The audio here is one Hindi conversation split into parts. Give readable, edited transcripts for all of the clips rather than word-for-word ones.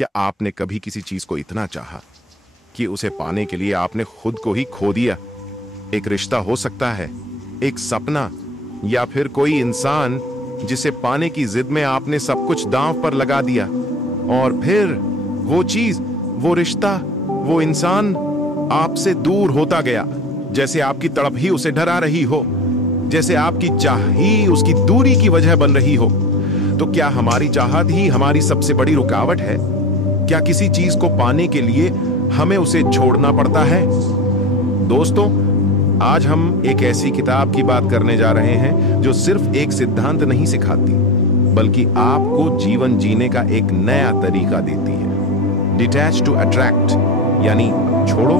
क्या आपने कभी किसी चीज को इतना चाहा कि उसे पाने के लिए आपने खुद को ही खो दिया? एक रिश्ता हो सकता है, एक सपना, या फिर कोई इंसान जिसे पाने की जिद में आपने सब कुछ दांव पर लगा दिया, और फिर वो चीज, वो रिश्ता, वो इंसान आपसे दूर होता गया। जैसे आपकी तड़प ही उसे डरा रही हो, जैसे आपकी चाह ही उसकी दूरी की वजह बन रही हो। तो क्या हमारी चाहत ही हमारी सबसे बड़ी रुकावट है? क्या किसी चीज को पाने के लिए हमें उसे छोड़ना पड़ता है? दोस्तों, आज हम एक ऐसी किताब की बात करने जा रहे हैं जो सिर्फ एक सिद्धांत नहीं सिखाती, बल्कि आपको जीवन जीने का एक नया तरीका देती है। डिटैच टू अट्रैक्ट, यानी छोड़ो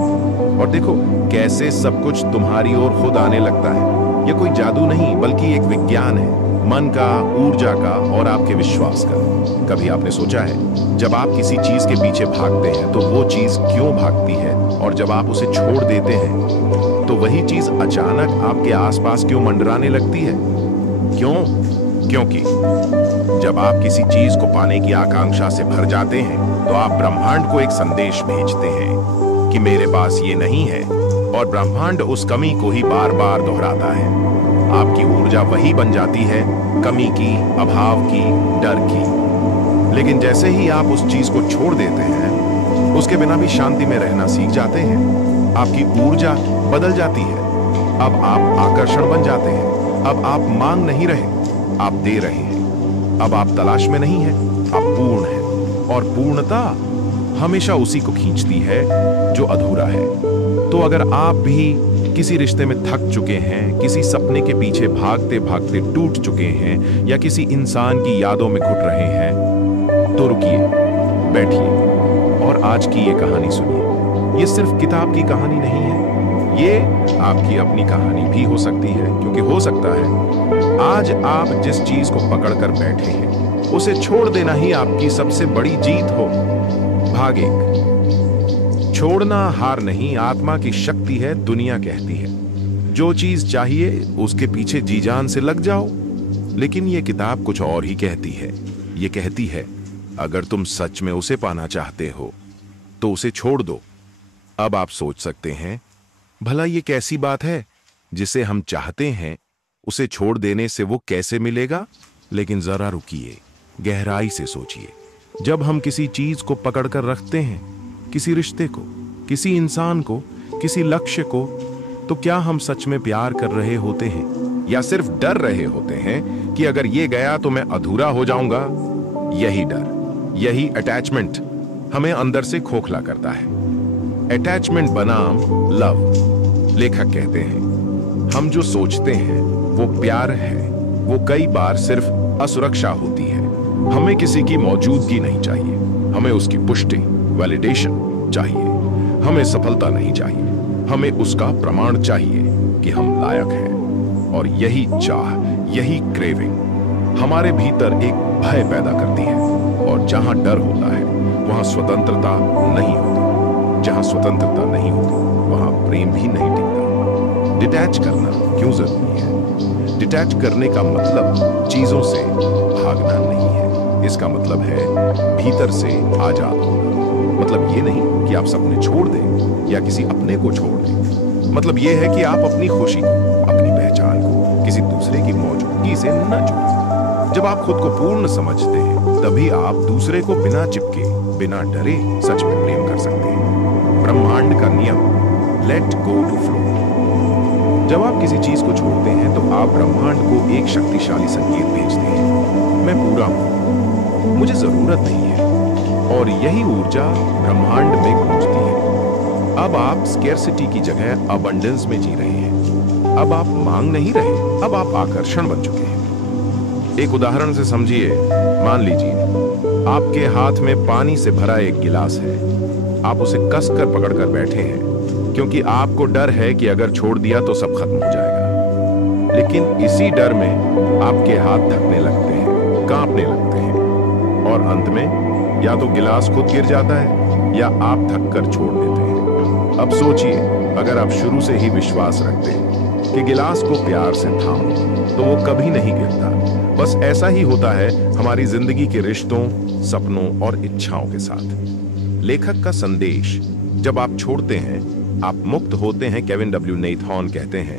और देखो कैसे सब कुछ तुम्हारी ओर खुद आने लगता है। यह कोई जादू नहीं, बल्कि एक विज्ञान है, मन का, ऊर्जा का और आपके विश्वास का। कभी आपने सोचा है, जब आप किसी चीज के पीछे भागते हैं तो वो चीज क्यों भागती है, और जब आप उसे छोड़ देते हैं तो वही चीज अचानक आपके आसपास क्यों मंडराने लगती है? क्यों? क्योंकि जब आप किसी चीज को पाने की आकांक्षा से भर जाते हैं तो आप ब्रह्मांड को एक संदेश भेजते हैं कि मेरे पास ये नहीं है, और ब्रह्मांड उस कमी को ही बार बार दोहराता है। आपकी ऊर्जा वही बन जाती है, कमी की, अभाव की, डर की। लेकिन जैसे ही आप उस चीज को छोड़ देते हैं, उसके बिना भी शांति में रहना सीख जाते हैं, आपकी ऊर्जा बदल जाती है। अब आप आकर्षण बन जाते हैं। अब आप मांग नहीं रहे, आप दे रहे हैं। अब आप तलाश में नहीं हैं, आप पूर्ण हैं। और पूर्णता हमेशा उसी को खींचती है जो अधूरा है। तो अगर आप भी किसी रिश्ते में थक चुके हैं, किसी सपने के पीछे भागते भागते टूट चुके हैं, या किसी इंसान की यादों में घुट रहे हैं, तो रुकिए, बैठिए और आज की ये कहानी सुनिए। ये सिर्फ किताब की कहानी नहीं है, ये आपकी अपनी कहानी भी हो सकती है। क्योंकि हो सकता है आज आप जिस चीज को पकड़कर बैठे हैं, उसे छोड़ देना ही आपकी सबसे बड़ी जीत हो। भाग एक। छोड़ना हार नहीं, आत्मा की शक्ति है, दुनिया कहती है। जो चीज चाहिए उसके पीछे जी जान से लग जाओ। लेकिन यह किताब कुछ और ही कहती है। ये कहती है, अगर तुम सच में उसे पाना चाहते हो तो उसे छोड़ दो। अब आप सोच सकते हैं, भला ये कैसी बात है? जिसे हम चाहते हैं उसे छोड़ देने से वो कैसे मिलेगा? लेकिन जरा रुकिए, गहराई से सोचिए। जब हम किसी चीज को पकड़कर रखते हैं, किसी रिश्ते को, किसी इंसान को, किसी लक्ष्य को, तो क्या हम सच में प्यार कर रहे होते हैं, या सिर्फ डर रहे होते हैं कि अगर ये गया तो मैं अधूरा हो जाऊंगा? यही डर, यही अटैचमेंट हमें अंदर से खोखला करता है। अटैचमेंट बनाम लव। लेखक कहते हैं, हम जो सोचते हैं वो प्यार है, वो कई बार सिर्फ असुरक्षा होती है। हमें किसी की मौजूदगी नहीं चाहिए, हमें उसकी पुष्टि, वैलिडेशन चाहिए। हमें सफलता नहीं चाहिए, हमें उसका प्रमाण चाहिए कि हम लायक हैं। और यही चाह, यही क्रेविंग हमारे भीतर एक भय पैदा करती है। और जहां डर होता है वहां स्वतंत्रता नहीं होती। जहां स्वतंत्रता नहीं होती वहां प्रेम भी नहीं टिकता। डिटैच करना क्यों जरूरी है? डिटैच करने का मतलब चीजों से भागना नहीं है। इसका मतलब है भीतर से आजाद होना। मतलब ये नहीं कि आप सपने छोड़ दें या किसी अपने को छोड़ दें। मतलब ये है कि आप अपनी खुशी को, अपनी पहचान को किसी दूसरे की मौजूदगी से न जोड़ें। जब आप खुद को पूर्ण समझते हैं, तभी आप दूसरे को बिना चिपके, बिना डरे सच में प्रेम कर सकते हैं। ब्रह्मांड का नियम, लेट गो टू फ्लो। जब आप किसी चीज को छोड़ते हैं तो आप ब्रह्मांड को एक शक्तिशाली संकेत भेजते हैं, मैं पूरा हूं, मुझे जरूरत नहीं है। और यही ऊर्जा ब्रह्मांड में गूंजती है। अब आप स्केर्सिटी की जगह अबंडेंस में जी रहे हैं। अब आप मांग नहीं रहे, अब आप आकर्षण बन चुके हैं। एक उदाहरण से समझिए। मान लीजिए आपके हाथ में पानी से भरा एक गिलास है। आप उसे कसकर पकड़कर बैठे हैं क्योंकि आपको डर है कि अगर छोड़ दिया तो सब खत्म हो जाएगा। लेकिन इसी डर में आपके हाथ थकने लगते हैं, कांपने लगते हैं, और अंत में या तो गिलास खुद गिर जाता है या आप थक कर छोड़ देते हैं। अब सोचिए, अगर आप शुरू से ही विश्वास रखते हैं कि गिलास को प्यार से थामो तो वो कभी नहीं गिरता। बस ऐसा ही होता है हमारी जिंदगी के रिश्तों, सपनों और इच्छाओं के साथ। लेखक का संदेश, जब आप छोड़ते हैं आप मुक्त होते हैं। केविन डब्ल्यू नेथॉन कहते हैं,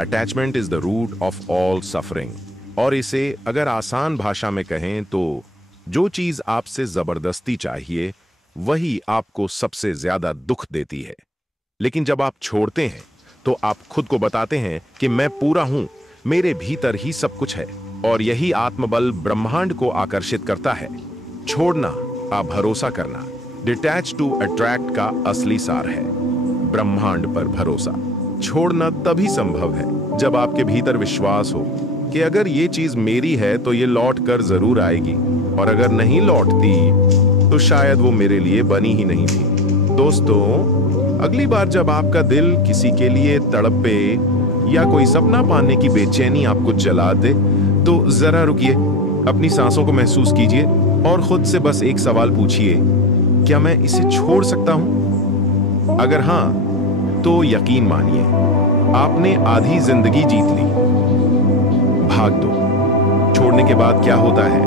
attachment is the root of all suffering. और इसे अगर आसान भाषा में कहें तो जो चीज आपसे जबरदस्ती चाहिए वही आपको सबसे ज्यादा दुख देती है। लेकिन जब आप छोड़ते हैं तो आप खुद को बताते हैं कि मैं पूरा हूं, मेरे भीतर ही सब कुछ है। और यही आत्मबल ब्रह्मांड को आकर्षित करता है। छोड़ना, आप भरोसा करना, डिटैच टू अट्रैक्ट का असली सार है। ब्रह्मांड पर भरोसा छोड़ना तभी संभव है जब आपके भीतर विश्वास हो कि अगर ये चीज मेरी है तो ये लौट कर जरूर आएगी, और अगर नहीं लौटती तो शायद वो मेरे लिए बनी ही नहीं थी। दोस्तों, अगली बार जब आपका दिल किसी के लिए तड़पे या कोई सपना पाने की बेचैनी आपको जला दे तो जरा रुकिए, अपनी सांसों को महसूस कीजिए और खुद से बस एक सवाल पूछिए, क्या मैं इसे छोड़ सकता हूं? अगर हां तो यकीन मानिए आपने आधी जिंदगी जीत ली। भाग दो। छोड़ने के बाद क्या होता है?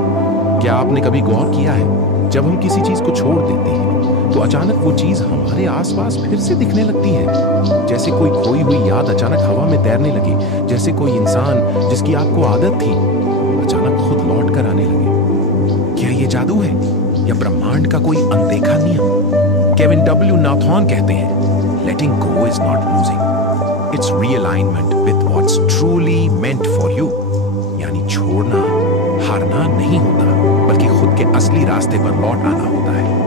क्या आपने कभी गौर किया है, जब हम किसी चीज को छोड़ देते हैं तो अचानक वो चीज हमारे आसपास फिर से दिखने लगती है। जैसे कोई खोई हुई याद अचानक हवा में तैरने लगे, जैसे कोई इंसान जिसकी आपको आदत थी अचानक खुद लौट कर आने लगे। क्या ये जादू है या ब्रह्मांड का कोई अनदेखा नियम? केविन डब्ल्यू नेथॉन कहते हैं, letting go is not losing, it's realignment with what's truly meant for you। यानी छोड़ना हारना नहीं होता, बल्कि खुद के असली रास्ते पर लौट आना होता है।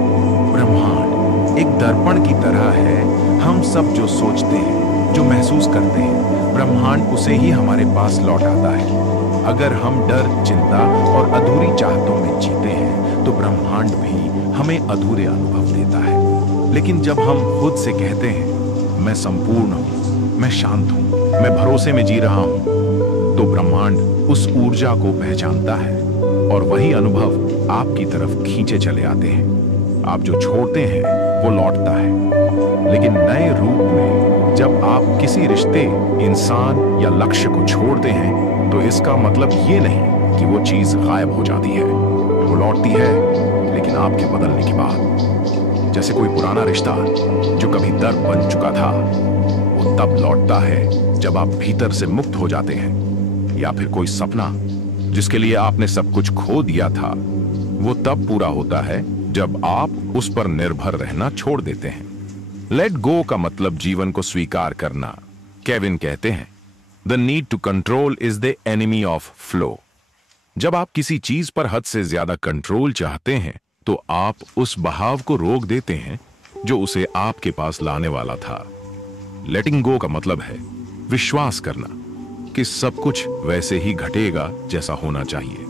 ब्रह्मांड एक दर्पण की तरह है। हम सब जो सोचते हैं, जो महसूस करते हैं, ब्रह्मांड उसे ही हमारे पास लौट आता है। अगर हम डर, चिंता और अधूरी चाहतों में जीते हैं तो ब्रह्मांड भी हमें अधूरे अनुभव देता है। लेकिन जब हम खुद से कहते हैं, मैं संपूर्ण हूं, मैं शांत हूं, मैं भरोसे में जी रहा हूं, तो ब्रह्मांड उस ऊर्जा को पहचानता है और वही अनुभव आपकी तरफ खींचे चले आते हैं। आप जो छोड़ते हैं वो लौटता है, लेकिन नए रूप में। जब आप किसी रिश्ते, इंसान या लक्ष्य को छोड़ते हैं तो इसका मतलब ये नहीं कि वो चीज गायब हो जाती है। वो लौटती है, लेकिन आपके बदलने के बाद। जैसे कोई पुराना रिश्ता जो कभी दर्द बन चुका था, वो तब लौटता है जब आप भीतर से मुक्त हो जाते हैं। या फिर कोई सपना जिसके लिए आपने सब कुछ खो दिया था, वो तब पूरा होता है जब आप उस पर निर्भर रहना छोड़ देते हैं। लेट गो का मतलब जीवन को स्वीकार करना। केविन कहते हैं, the need to control is the enemy of flow. जब आप किसी चीज पर हद से ज्यादा कंट्रोल चाहते हैं तो आप उस बहाव को रोक देते हैं जो उसे आपके पास लाने वाला था। लेटिंग गो का मतलब है विश्वास करना कि सब कुछ वैसे ही घटेगा जैसा होना चाहिए।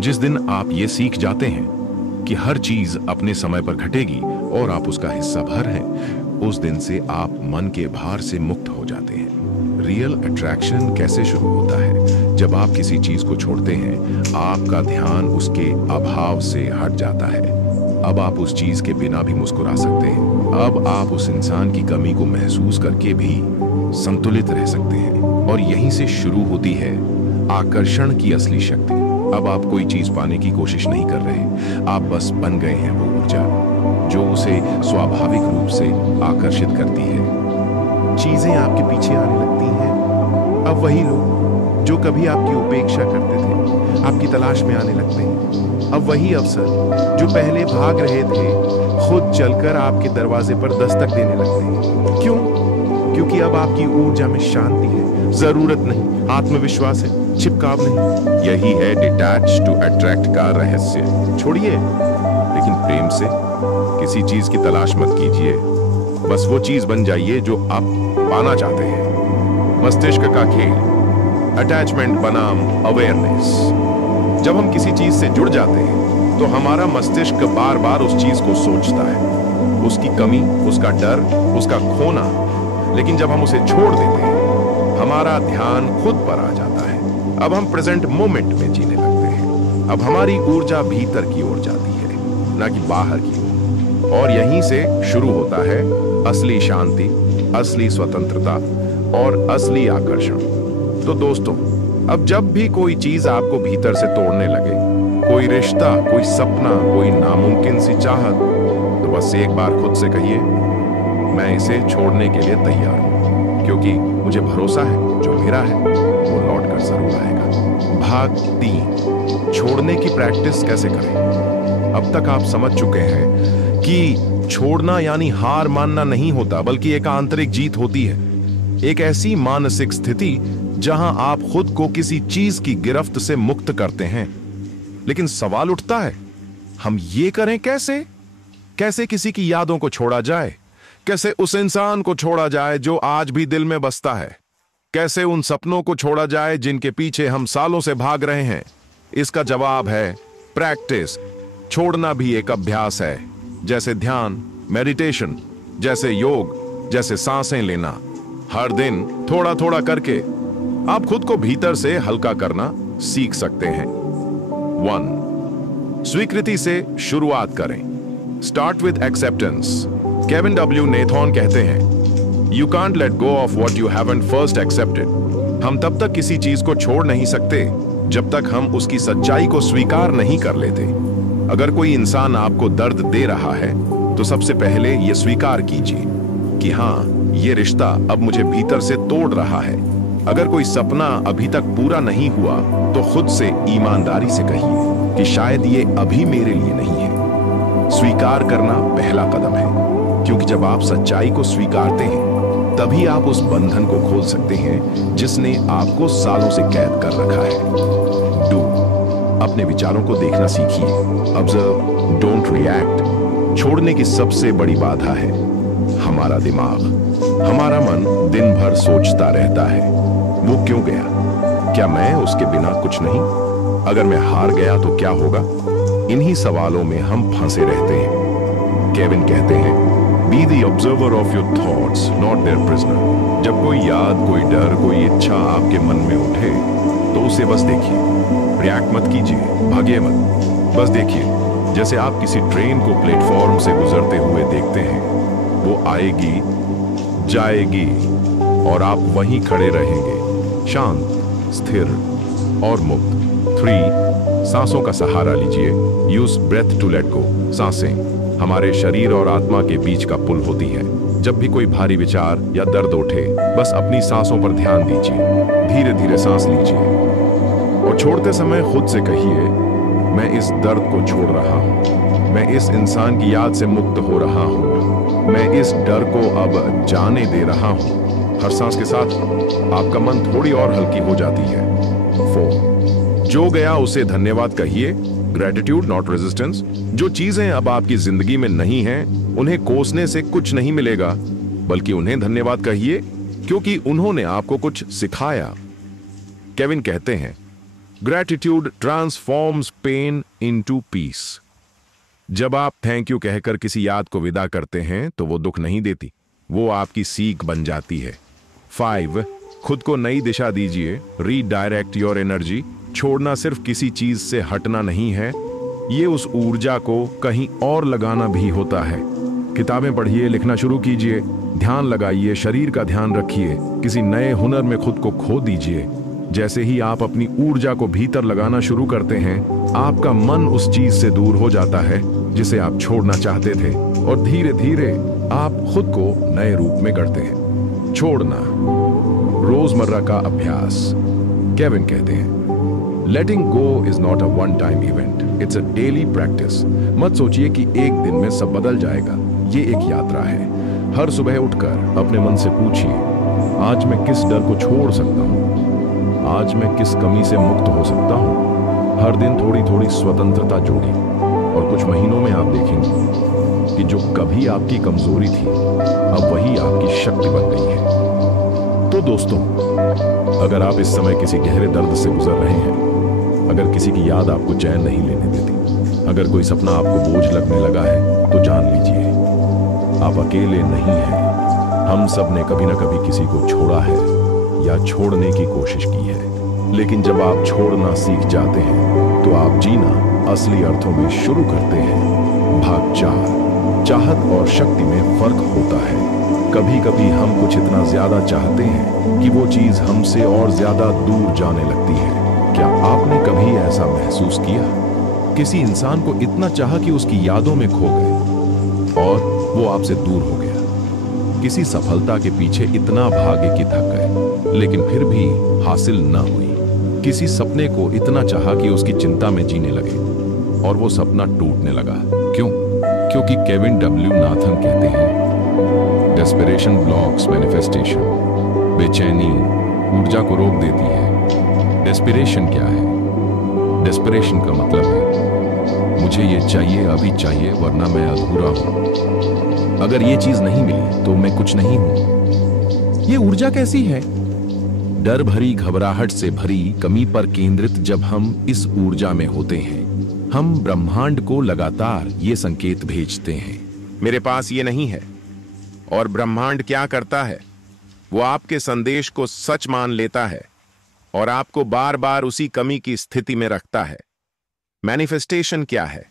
जिस दिन आप ये सीख जाते हैं कि हर चीज अपने समय पर घटेगी और आप उसका हिस्सा भर हैं, उस दिन से आप मन के भार से मुक्त हो जाते हैं। रियल अट्रैक्शन कैसे शुरू होता है? जब आप किसी चीज को छोड़ते हैं, आपका ध्यान उसके अभाव से हट जाता है। अब आप उस चीज के बिना भी मुस्कुरा सकते हैं। अब आप उस इंसान की कमी को महसूस करके भी संतुलित रह सकते हैं। और यहीं से शुरू होती है आकर्षण की असली शक्ति। अब आप कोई चीज पाने की कोशिश नहीं कर रहे, आप बस बन गए हैं वो ऊर्जा जो उसे स्वाभाविक रूप से आकर्षित करती है। चीजें आपके पीछे आने लगती हैं। अब वही लोग जो कभी आपकी उपेक्षा करते थे आपकी तलाश में आने लगते हैं। अब वही अवसर जो पहले भाग रहे थे खुद चलकर आपके दरवाजे पर दस्तक देने लगते हैं। क्यों? क्योंकि अब आपकी ऊर्जा में शांति है, जरूरत नहीं, आत्मविश्वास है, छिपकाव नहीं। यही है डिटैच टू अट्रैक्ट का रहस्य। छोड़िए, लेकिन प्रेम से किसी चीज की तलाश मत कीजिए। बस वो चीज बन जाइए जो आप पाना चाहते हैं। मस्तिष्क का खेल, अटैचमेंट बनाम अवेयरनेस। जब हम किसी चीज से जुड़ जाते हैं तो हमारा मस्तिष्क बार बार उस चीज को सोचता है, उसकी कमी, उसका डर, उसका खोना। लेकिन जब हम उसे छोड़ देते हैं, हमारा ध्यान खुद पर आ जाता है। अब हम प्रेजेंट मोमेंट में जीने लगते हैं। अब हमारी ऊर्जा भीतर की ओर जाती है, ना कि बाहर की ओर। और यहीं से शुरू होता है असली शांति, असली स्वतंत्रता और असली आकर्षण। तो दोस्तों, अब जब भी कोई चीज आपको भीतर से तोड़ने लगे, कोई रिश्ता, कोई सपना, कोई नामुमकिन सी चाहत, तो बस एक बार खुद से कहिए, मैं इसे छोड़ने के लिए तैयार हूं, क्योंकि मुझे भरोसा है जो मेरा है वो लौट कर जरूर आएगा। भाग 3, छोड़ने की प्रैक्टिस कैसे करें। अब तक आप समझ चुके हैं कि छोड़ना यानी हार मानना नहीं होता, बल्कि एक आंतरिक जीत होती है, एक ऐसी मानसिक स्थिति जहां आप खुद को किसी चीज की गिरफ्त से मुक्त करते हैं। लेकिन सवाल उठता है, हम ये करें कैसे? कैसे किसी की यादों को छोड़ा जाए? कैसे उस इंसान को छोड़ा जाए जो आज भी दिल में बसता है? कैसे उन सपनों को छोड़ा जाए जिनके पीछे हम सालों से भाग रहे हैं? इसका जवाब है प्रैक्टिस। छोड़ना भी एक अभ्यास है, जैसे ध्यान, मेडिटेशन, जैसे योग, जैसे सांसें लेना। हर दिन थोड़ा थोड़ा करके आप खुद को भीतर से हल्का करना सीख सकते हैं। 1, स्वीकृति से शुरुआत करें। Start with acceptance. Kevin W Nathan कहते हैं, you can't let go of what you haven't first accepted. हम तब तक किसी चीज को छोड़ नहीं सकते जब तक हम उसकी सच्चाई को स्वीकार नहीं कर लेते। अगर कोई इंसान आपको दर्द दे रहा है तो सबसे पहले यह स्वीकार कीजिए कि हां, यह रिश्ता अब मुझे भीतर से तोड़ रहा है। अगर कोई सपना अभी तक पूरा नहीं हुआ तो खुद से ईमानदारी से कहिए कि शायद ये अभी मेरे लिए नहीं है। स्वीकार करना पहला कदम है, क्योंकि जब आप सच्चाई को स्वीकारते हैं तभी आप उस बंधन को खोल सकते हैं जिसने आपको सालों से कैद कर रखा है। 2, अपने विचारों को देखना सीखिए। Observe, don't react. छोड़ने की सबसे बड़ी बाधा है हमारा दिमाग। हमारा मन दिन भर सोचता रहता है, वो क्यों गया? क्या मैं उसके बिना कुछ नहीं? अगर मैं हार गया तो क्या होगा? इन्हीं सवालों में हम फंसे रहते हैं। केविन कहते हैं, be the observer of your thoughts, not their prisoner. जब कोई याद, कोई डर, कोई इच्छा आपके मन में उठे तो उसे बस देखिए। रिएक्ट मत कीजिए, भागिए मत, बस देखिए। जैसे आप किसी ट्रेन को प्लेटफॉर्म से गुजरते हुए देखते हैं, वो आएगी, जाएगी और आप वहीं खड़े रहेंगे, शांत, स्थिर और मुक्त। 3, सांसों का सहारा लीजिए। Use breath to let go. सांसें हमारे शरीर और आत्मा के बीच का पुल होती है। जब भी कोई भारी विचार या दर्द उठे, बस अपनी सांसों पर ध्यान दीजिए। धीरे धीरे सांस लीजिए और छोड़ते समय खुद से कहिए, मैं इस दर्द को छोड़ रहा हूं, मैं इस इंसान की याद से मुक्त हो रहा हूं, मैं इस डर को अब जाने दे रहा हूं। हर सांस के साथ आपका मन थोड़ी और हल्की हो जाती है। 4, जो गया उसे धन्यवाद कहिए। Gratitude not resistance. जो चीजें अब आपकी जिंदगी में नहीं हैं, उन्हें कोसने से कुछ नहीं मिलेगा, बल्कि उन्हें धन्यवाद कहिए क्योंकि उन्होंने आपको कुछ सिखाया। केविन कहते हैं, gratitude transforms pain into peace. जब आप थैंक यू कहकर किसी याद को विदा करते हैं तो वो दुख नहीं देती, वो आपकी सीख बन जाती है। 5, खुद को नई दिशा दीजिए। Redirect your energy. छोड़ना सिर्फ किसी चीज से हटना नहीं है, ये उस ऊर्जा को कहीं और लगाना भी होता है। किताबें पढ़िए, लिखना शुरू कीजिए, ध्यान लगाइए, शरीर का ध्यान रखिए, किसी नए हुनर में खुद को खो दीजिए। जैसे ही आप अपनी ऊर्जा को भीतर लगाना शुरू करते हैं, आपका मन उस चीज से दूर हो जाता है जिसे आप छोड़ना चाहते थे, और धीरे धीरे आप खुद को नए रूप में गढ़ते हैं। छोड़ना रोजमर्रा का अभ्यास। केविन कहते हैं, letting go is not a one time event, it's a daily practice. मत सोचिए कि एक दिन में सब बदल जाएगा, ये एक यात्रा है। हर सुबह उठकर अपने मन से पूछिए, आज मैं किस डर को छोड़ सकता हूँ, आज मैं किस कमी से मुक्त हो सकता हूँ। हर दिन थोड़ी थोड़ी स्वतंत्रता जोड़िए और कुछ महीनों में आप देखेंगे कि जो कभी आपकी कमजोरी थी अब वही आपकी शक्ति बन गई है। तो दोस्तों, अगर आप इस समय किसी गहरे दर्द से गुजर रहे हैं, अगर किसी की याद आपको चैन नहीं लेने देती, अगर कोई सपना आपको बोझ लगने लगा है, तो जान लीजिए आप अकेले नहीं हैं। हम सब ने कभी ना कभी किसी को छोड़ा है या छोड़ने की कोशिश की है। लेकिन जब आप छोड़ना सीख जाते हैं तो आप जीना असली अर्थों में शुरू करते हैं। भाग 4, चाहत और शक्ति में फर्क होता है। कभी कभी हम कुछ इतना ज्यादा चाहते हैं कि वो चीज हमसे और ज्यादा दूर जाने लगती है। क्या आपने कभी ऐसा महसूस किया? किसी इंसान को इतना चाहा कि उसकी यादों में खो गए और वो आपसे दूर हो गया। किसी सफलता के पीछे इतना भागे कि थक गए लेकिन फिर भी हासिल न हुई। किसी सपने को इतना चाहा कि उसकी चिंता में जीने लगे और वो सपना टूटने लगा। क्यों? क्योंकि केविन डब्ल्यू नाथन कहते हैं, डेस्परेशन ब्लॉक्स मैनिफेस्टेशन। बेचैनी ऊर्जा को रोक देती है। डेस्परेशन क्या है? डेस्परेशन का मतलब है मुझे ये चाहिए, अभी चाहिए, वरना मैं अधूरा हूं। अगर ये चीज नहीं मिली तो मैं कुछ नहीं हूं। ये ऊर्जा कैसी है? डर भरी घबराहट से भरी कमी पर केंद्रित। जब हम इस ऊर्जा में होते हैं हम ब्रह्मांड को लगातार ये संकेत भेजते हैं, मेरे पास ये नहीं है। और ब्रह्मांड क्या करता है? वो आपके संदेश को सच मान लेता है और आपको बार बार उसी कमी की स्थिति में रखता है। मैनिफेस्टेशन क्या है?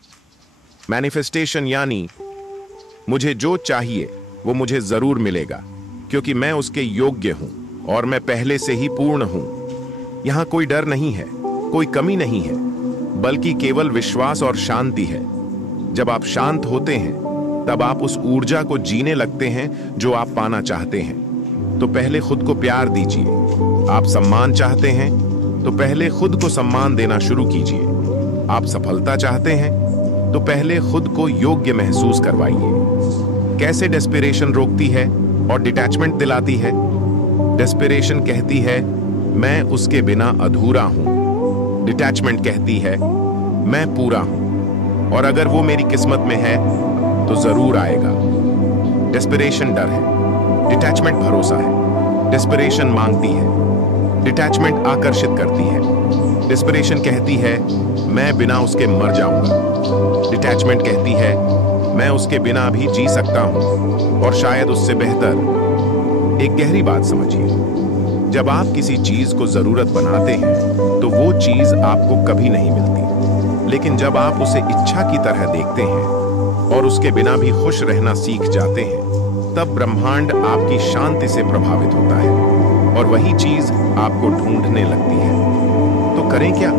मैनिफेस्टेशन यानी मुझे जो चाहिए वो मुझे जरूर मिलेगा क्योंकि मैं उसके योग्य हूं और मैं पहले से ही पूर्ण हूं। यहां कोई डर नहीं है, कोई कमी नहीं है, बल्कि केवल विश्वास और शांति है। जब आप शांत होते हैं तब आप उस ऊर्जा को जीने लगते हैं जो आप पाना चाहते हैं। तो पहले खुद को प्यार दीजिए। आप सम्मान चाहते हैं तो पहले खुद को सम्मान देना शुरू कीजिए। आप सफलता चाहते हैं तो पहले खुद को योग्य महसूस करवाइए। कैसे डेस्पिरेशन रोकती है और डिटैचमेंट दिलाती है? डेस्पिरेशन कहती है मैं उसके बिना अधूरा हूं। डिटैचमेंट कहती है मैं पूरा हूं और अगर वो मेरी किस्मत में है तो जरूर आएगा। डेस्पिरेशन डर है, डिटैचमेंट भरोसा है। डेस्पिरेशन मांगती है, डिटैचमेंट आकर्षित करती है। डेस्पिरेशन कहती है मैं बिना उसके मर जाऊंगा। डिटैचमेंट कहती है मैं उसके बिना भी जी सकता हूं और शायद उससे बेहतर। एक गहरी बात समझिए, जब आप किसी चीज को जरूरत बनाते हैं तो वो चीज आपको कभी नहीं मिलती, लेकिन जब आप उसे इच्छा की तरह देखते हैं और उसके बिना भी खुश रहना सीख जाते हैं तब ब्रह्मांड आपकी शांति से प्रभावित होता है और वही चीज आपको ढूंढने लगती है। तो करें क्या?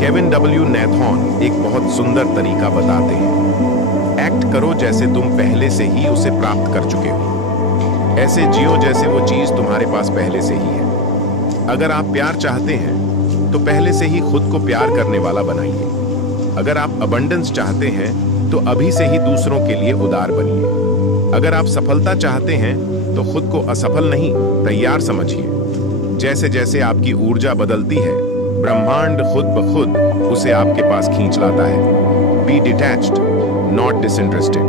केविन डब्ल्यू नाथन एक बहुत सुंदर तरीका बताते हैं। एक्ट करो जैसे तुम पहले से ही उसे प्राप्त कर चुके हो। ऐसे जियो जैसे वो चीज तुम्हारे पास पहले से ही है। अगर आप प्यार चाहते हैं तो पहले से ही खुद को प्यार करने वाला बनाइए। अगर आप अबंडेंस चाहते हैं तो अभी से ही दूसरों के लिए उदार बनिए। अगर आप सफलता चाहते हैं तो खुद को असफल नहीं, तैयार समझिए। जैसे जैसे आपकी ऊर्जा बदलती है ब्रह्मांड खुद ब खुद उसे आपके पास खींच लाता है। Be detached, not disinterested.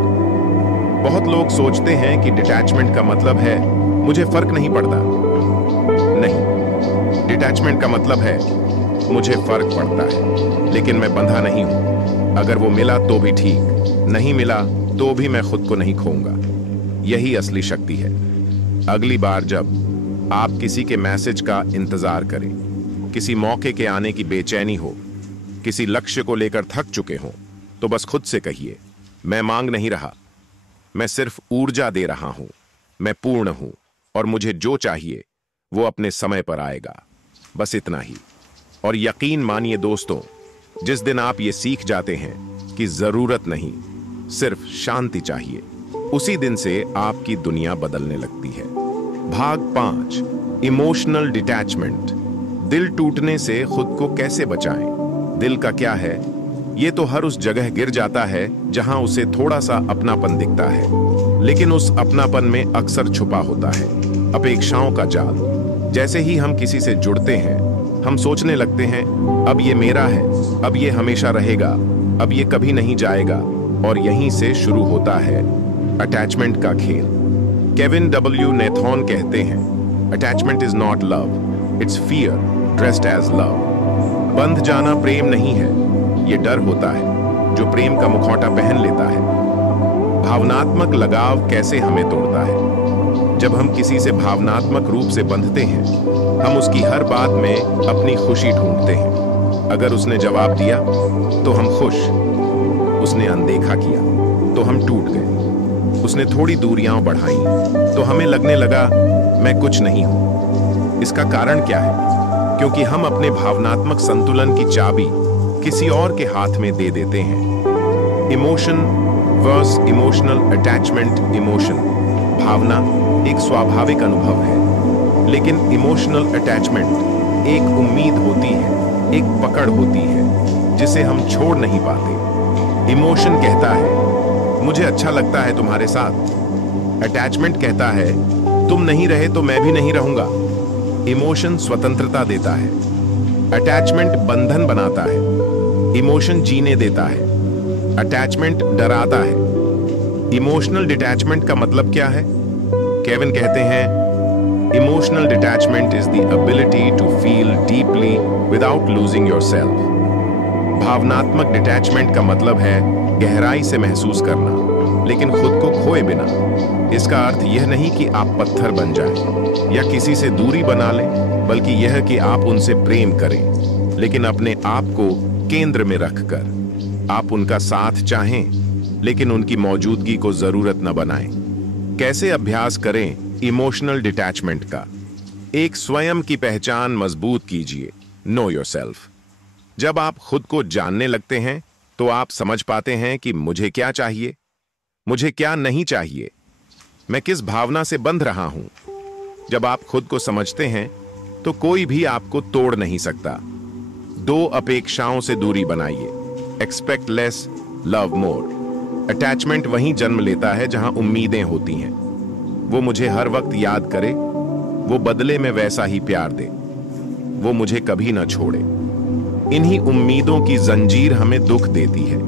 बहुत लोग सोचते हैं कि डिटैचमेंट का मतलब है मुझे फर्क नहीं पड़ता। नहीं, डिटैचमेंट का मतलब है मुझे फर्क पड़ता है लेकिन मैं बंधा नहीं हूं। अगर वो मिला तो भी ठीक, नहीं मिला तो भी मैं खुद को नहीं खोऊंगा। यही असली शक्ति है। अगली बार जब आप किसी के मैसेज का इंतजार करें, किसी मौके के आने की बेचैनी हो, किसी लक्ष्य को लेकर थक चुके हो, तो बस खुद से कहिए मैं मांग नहीं रहा, मैं सिर्फ ऊर्जा दे रहा हूं। मैं पूर्ण हूं और मुझे जो चाहिए वो अपने समय पर आएगा। बस इतना ही। और यकीन मानिए दोस्तों, जिस दिन आप ये सीख जाते हैं कि जरूरत नहीं, सिर्फ शांति चाहिए, उसी दिन से आपकी दुनिया बदलने लगती है। भाग 5, इमोशनल डिटैचमेंट। दिल टूटने से खुद को कैसे बचाएं? दिल का क्या है? ये तो हर उस जगह गिर जाता है जहां उसे थोड़ा सा अपनापन दिखता है, लेकिन उस अपनापन में अक्सर छुपा होता है अपेक्षाओं का जाल। जैसे ही हम किसी से जुड़ते हैं हम सोचने लगते हैं अब ये मेरा है, अब ये हमेशा रहेगा, अब ये कभी नहीं जाएगा, और यहीं से शुरू होता है अटैचमेंट का खेल। केविन डब्ल्यू नाथन कहते हैं attachment is not love, it's fear dressed as love. बंध जाना प्रेम नहीं है, ये डर होता है जो प्रेम का मुखौटा पहन लेता है। भावनात्मक लगाव कैसे हमें तोड़ता है? जब हम किसी से भावनात्मक रूप से बंधते हैं हम उसकी हर बात में अपनी खुशी ढूंढते हैं। अगर उसने जवाब दिया तो हम खुश, उसने अनदेखा किया तो हम टूट गए, उसने थोड़ी दूरियां बढ़ाई तो हमें लगने लगा मैं कुछ नहीं हूं। इसका कारण क्या है? क्योंकि हम अपने भावनात्मक संतुलन की चाबी किसी और के हाथ में दे देते हैं। Emotion versus emotional attachment. Emotion भावना एक स्वाभाविक अनुभव है, लेकिन इमोशनल अटैचमेंट एक उम्मीद होती है, एक पकड़ होती है जिसे हम छोड़ नहीं पाते। इमोशन कहता है मुझे अच्छा लगता है तुम्हारे साथ। अटैचमेंट कहता है तुम नहीं रहे तो मैं भी नहीं रहूंगा। इमोशन स्वतंत्रता देता है, अटैचमेंट बंधन बनाता है। इमोशन जीने देता है, अटैचमेंट डराता है। इमोशनल डिटैचमेंट का मतलब क्या है? केविन कहते हैं emotional detachment is the ability to feel deeply without losing yourself. भावनात्मक डिटैचमेंट का मतलब है गहराई से महसूस करना, लेकिन खुद को खोए बिना। इसका अर्थ यह नहीं कि आप पत्थर बन जाएं या किसी से दूरी बना लें, बल्कि यह कि आप उनसे प्रेम करें, लेकिन अपने आप को केंद्र में रखकर। आप उनका साथ चाहें, लेकिन उनकी मौजूदगी को जरूरत न बनाएं। कैसे अभ्यास करें इमोशनल डिटैचमेंट का? एक स्वयं की पहचान मजबूत कीजिए। No yourself. जब आप खुद को जानने लगते हैं तो आप समझ पाते हैं कि मुझे क्या चाहिए, मुझे क्या नहीं चाहिए, मैं किस भावना से बंध रहा हूं। जब आप खुद को समझते हैं तो कोई भी आपको तोड़ नहीं सकता। 2 अपेक्षाओं से दूरी बनाइए। Expect less, love more. Attachment वहीं जन्म लेता है जहां उम्मीदें होती हैं। वो मुझे हर वक्त याद करे, वो बदले में वैसा ही प्यार दे, वो मुझे कभी ना छोड़े। इन्हीं उम्मीदों की जंजीर हमें दुख देती है।